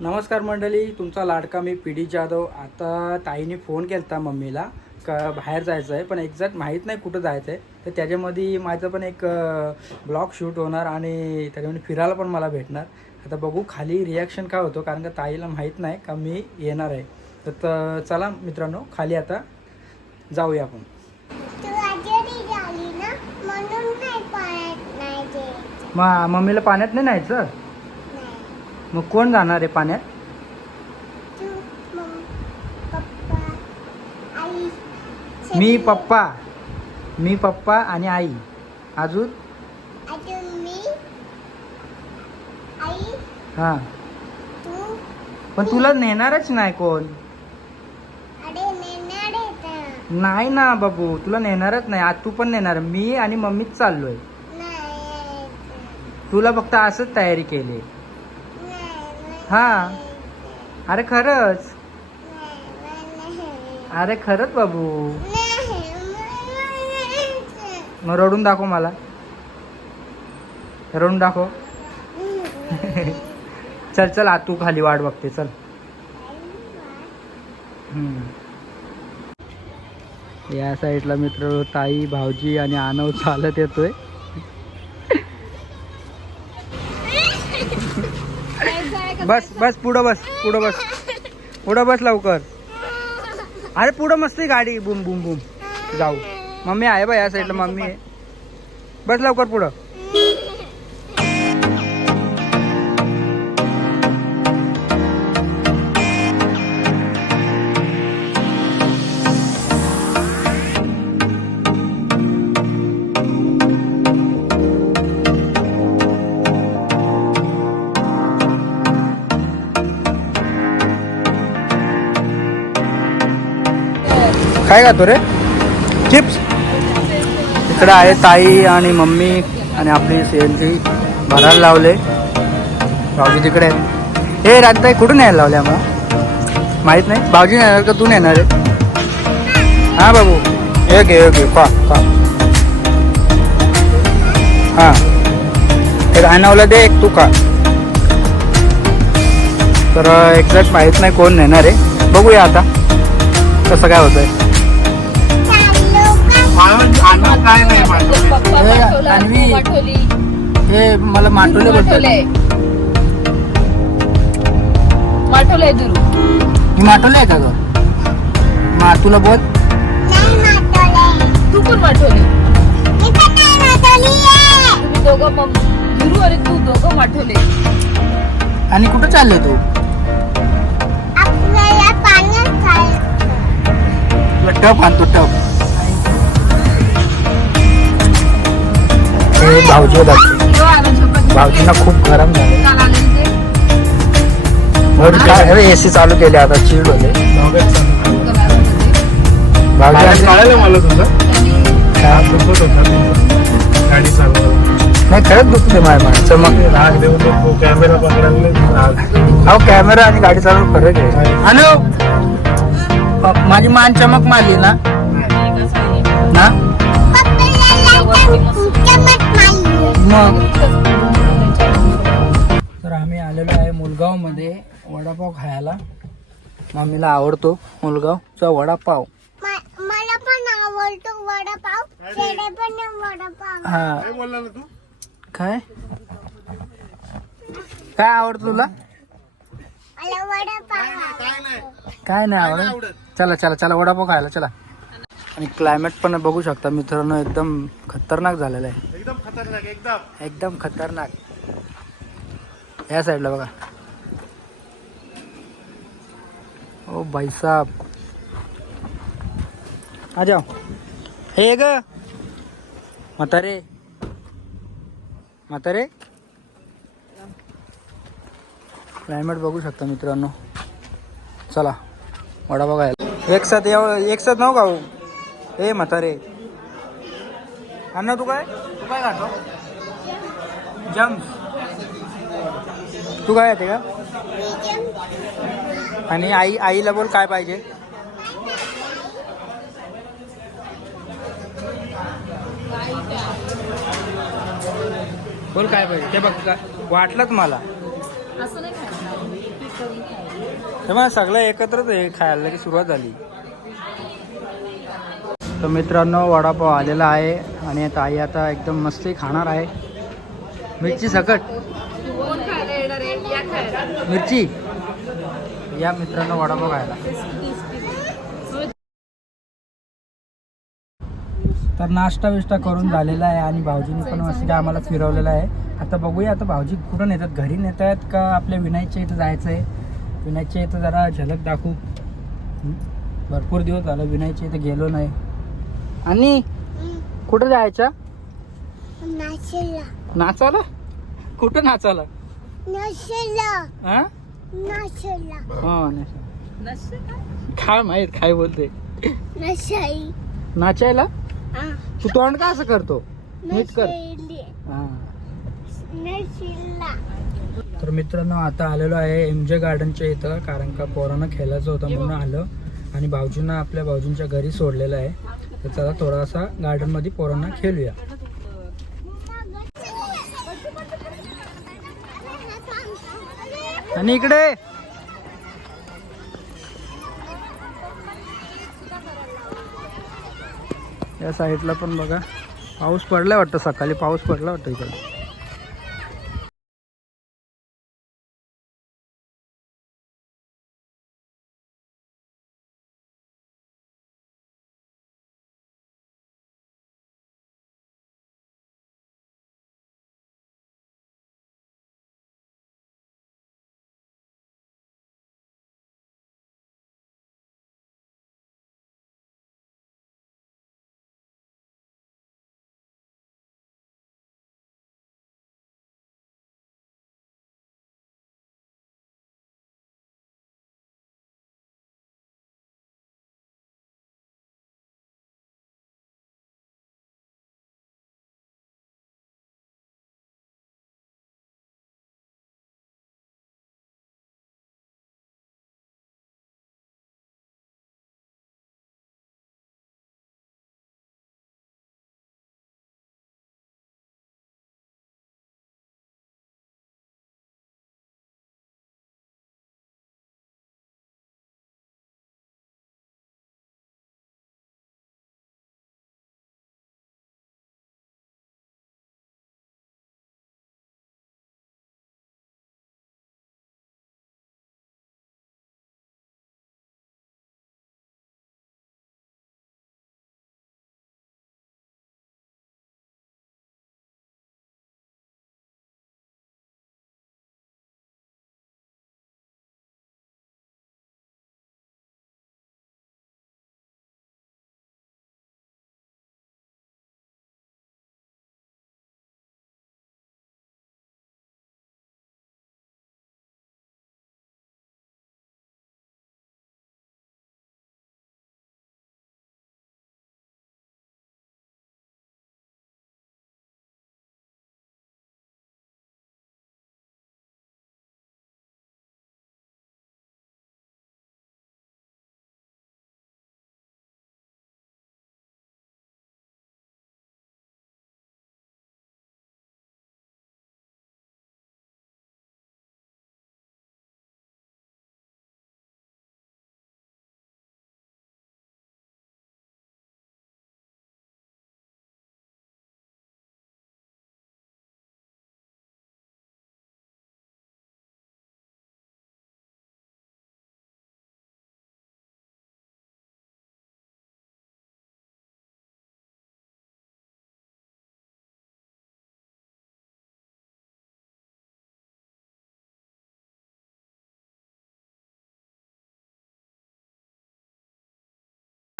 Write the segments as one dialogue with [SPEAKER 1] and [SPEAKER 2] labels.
[SPEAKER 1] नमस्कार मंडळी तुमचा लाडका मी पी डी जाधव. आता ताईने फोन केला होता मम्मीला का बाहेर जायचं आहे पण एक्झॅक्ट माहीत नाही कुठं जायचं आहे तर त्याच्यामध्ये माझं पण एक ब्लॉग शूट होणार आणि त्याच्यामध्ये फिरायला पण मला भेटणार. आता बघू खाली रिॲक्शन काय होतो कारण का ताईला माहीत नाही का मी येणार आहे. तर त- चला मित्रांनो खाली आता जाऊया आपण. मग मम्मीला पाण्यात नाही न्यायचं? मग कोण जाणार आहे पाण्यात? मी पप्पा. मी पप्पा आणि आई. अजून? हां. पण तुला नेणारच नाही कोण? नाही ना बाबू तुला नेणारच नाही. आज तू पण नेणार. मी आणि मम्मीच चाललोय. तुला फक्त असंच तयारी केली. हा. अरे खरंच. अरे खरंच बाबू. मग रडून दाखव मला. रडून दाखव. चल चल आ तू खाली वाट बघते चल. या साईडला मित्र ताई भाऊजी आणि आनव चालत येतोय. बस बस पुढं बस पुढं बस. पुढं बस लवकर. अरे पुढं मस्त गाडी. बुम बुम बुम. जाऊ. मम्मी आहे बा या साईडला मम्मी आहे. बस लवकर पुढं. काय खातो रे? चिप्स? इकडे आहे ताई आणि मम्मी आणि आपली सेल्फी भरायला लावले. भाऊजी तिकडे आहे हे राजताई कुठून यायला लावले आम्हाला? माहीत नाही? भाऊजी येणार का? तू नेणार आहे. हां बाबू. ओके ओके पा पा हां. हे राहणावला दे एक तू का तर एक्झॅक्ट माहीत नाही कोण नेणार आहे. बघूया आता. कसं काय
[SPEAKER 2] होतं आहे
[SPEAKER 3] पप्पा
[SPEAKER 1] हे,
[SPEAKER 3] पाठवला,
[SPEAKER 1] अन्वी.
[SPEAKER 3] पाठवली.
[SPEAKER 1] हे मला माटोले
[SPEAKER 3] दुरू
[SPEAKER 1] मी माटोले आहे का ग मा तुला बोल.
[SPEAKER 3] तू पण. तुम्ही दोघं मग दुरू आणि तू दोघं माठवले
[SPEAKER 1] आणि कुठं चालले तू. तुला टप आणतो टप हे भाऊजी बघते भाऊजींना खूप गरम झाले काय अरे एसी चालू केले आता चिड होते. भाऊजी
[SPEAKER 2] कळालं मला तुझं.
[SPEAKER 1] काय?
[SPEAKER 2] दुखत होता गाडी चालवताना
[SPEAKER 1] नाही खरंच दुखते माझ्या माणसं मग.
[SPEAKER 2] राग देऊ नको. कॅमेरा पकडायला
[SPEAKER 1] कॅमेरा आणि गाडी चालवून फरक आहे. हॅलो. माझी मान चमक मारली ना? तर आम्ही आलेलो आहे मुलगावमध्ये वडापाव खायला. मम्मीला आवडतो मुलगावचा वडापाव.
[SPEAKER 4] मला पण आवडतो वडापाव पण वडापाव.
[SPEAKER 1] हा.
[SPEAKER 2] काय?
[SPEAKER 1] काय काय आवडतं तुला. काय नाही आवडत. चला चला चला वडापाव खायला चला. आणि क्लायमेट पण बघू शकता मित्रांनो एकदम खतरनाक झालेलं आहे.
[SPEAKER 2] खतरनाक एकदम.
[SPEAKER 1] एकदम खतरनाक. या साईडला बघा. ओ भाई साहब आ जाओ. हे ग. म्हातारे. म्हातारे. क्लायमेट बघू शकता मित्रांनो. चला वडा बघा एक साथ एक साथ नव्हता हो ए म्हातारे. अण्णा तू काय? तू काय खातो जम्स तू काय येते का? आणि आई आईला बोल काय पाहिजे? बोल काय पाहिजे? ते बघ का वाटलंच मला. तेव्हा सगळं एकत्रच आहे खायला की सुरुवात झाली. तर मित्रांनो वडापाव आलेला आहे आणि ताई आता एकदम मस्ती खाणार आहे. मिरची सकट. मिरची? या मित्रांनो वडापाव खायला. तर नाश्ता विष्टा करून झालेला आहे आणि भाऊजीने पण मस्त आम्हाला फिरवलेलं आहे. आता बघूया आता भाऊजी कुठं नेतात घरी नेत आहेत का आपल्या विनायकच्या इथं जायचं आहे विनायकच्या इथं जरा झलक दाखवू. भरपूर दिवस झालं विनायकच्या इथं गेलो नाही. आणि कुठं जायचं?
[SPEAKER 4] नाचला
[SPEAKER 1] नाचायला? कुठं नाचायला?
[SPEAKER 4] नाचला
[SPEAKER 1] हा?
[SPEAKER 4] नाचला
[SPEAKER 1] हो नाचा.
[SPEAKER 3] नसते काय
[SPEAKER 1] माहीत काय बोलते नाचायला? तू तोंड का असं करतो? नीट कर. हा. तर मित्रांनो आता आलेलो आहे एम जे गार्डनच्या इथं कारण का पोरांना खेळायचं होतं म्हणून आलं. आणि भाऊजींना आपल्या भाऊजींच्या घरी सोडलेलं आहे. तर चला थोडासा गार्डनमध्ये पोरांना खेळूया. आणि इकडे. या साईडला पण बघा. पाऊस पडला वाटतं सकाळी. पाऊस पडला वाटतं इकडे.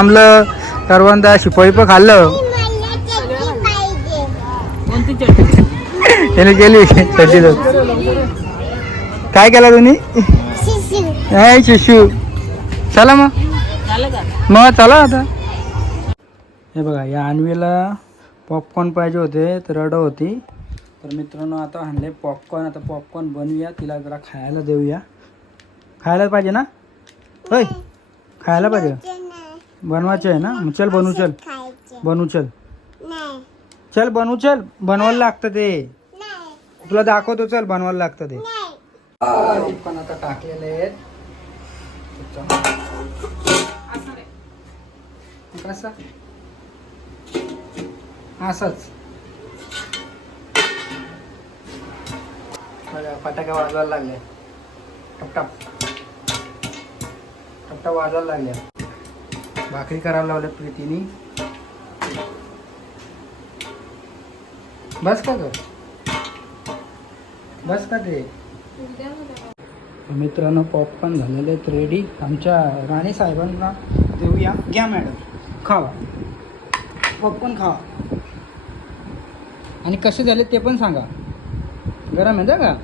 [SPEAKER 1] थांबलं. करवंदा शिपाई पण खाल्लं.
[SPEAKER 4] चटणी
[SPEAKER 3] चटणी
[SPEAKER 1] त्याने केली चड्डी काय केला तुम्ही?
[SPEAKER 4] शिशू
[SPEAKER 1] नाही शिशू. चला मग. मग चला आता. हे बघा या आणवीला पॉपकॉर्न पाहिजे होते तर रड होती. तर मित्रांनो आता आणले पॉपकॉर्न आता पॉपकॉर्न बनवूया. तिला जरा खायला देऊया. खायला पाहिजे ना? होय. खायला पाहिजे. बनवायचे आहे ना? मग चल बनवू चल.
[SPEAKER 4] बनू
[SPEAKER 1] बनवू चल. चल बनवू चल. बनवायला लागतं ते. तुला दाखवतो चल बनवायला लागतं ते. पण आता टाकलेले आहेत. कसं असंच. बघा वाजवायला लागले. टपटप. टपटप वाजवायला लागल्या भाकरी करायला लावल्या प्रीतीने. बस का ग? बस का ते? मित्रांनो पॉपकॉर्न झालेले आहेत रेडी आमच्या राणी साहेबांना देऊया. घ्या मॅडम खावा. पॉपकॉर्न खावा. आणि कसे झाले ते पण सांगा. गरम आहे का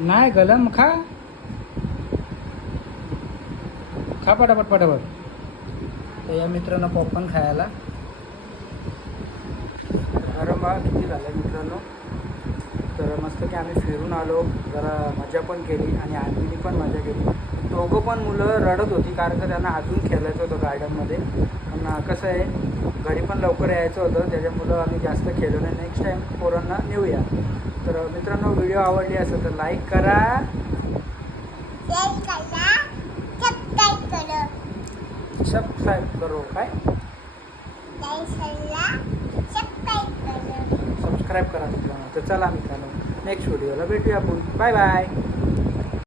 [SPEAKER 4] नाही
[SPEAKER 1] गलम खा. खा पटापट पटापट. तर या मित्रांनो पॉपकॉर्न खायला. बघा किती झालं मित्रांनो? तर मस्त की आम्ही फिरून आलो जरा मजा पण केली आणि आम्ही पण मजा केली. दोघं पण मुलं रडत होती कारण का त्यांना अजून खेळायचं होतं गार्डनमध्ये. पण कसं आहे घरी पण लवकर यायचं होतं त्याच्यामुळं आम्ही जास्त खेळलो नाही. नेक्स्ट टाईम पोरांना नेऊया. तर मित्रांनो व्हिडिओ आवडली असेल तर लाईक करा
[SPEAKER 4] लाईक करा सबस्क्राईब करा
[SPEAKER 1] सबस्क्राईब करो काय?
[SPEAKER 4] सबस्क्राईब करा.
[SPEAKER 1] सबस्क्राईब करा मित्रांनो. तर चला मित्रांनो नेक्स्ट व्हिडिओला भेटूया आपण. Bye bye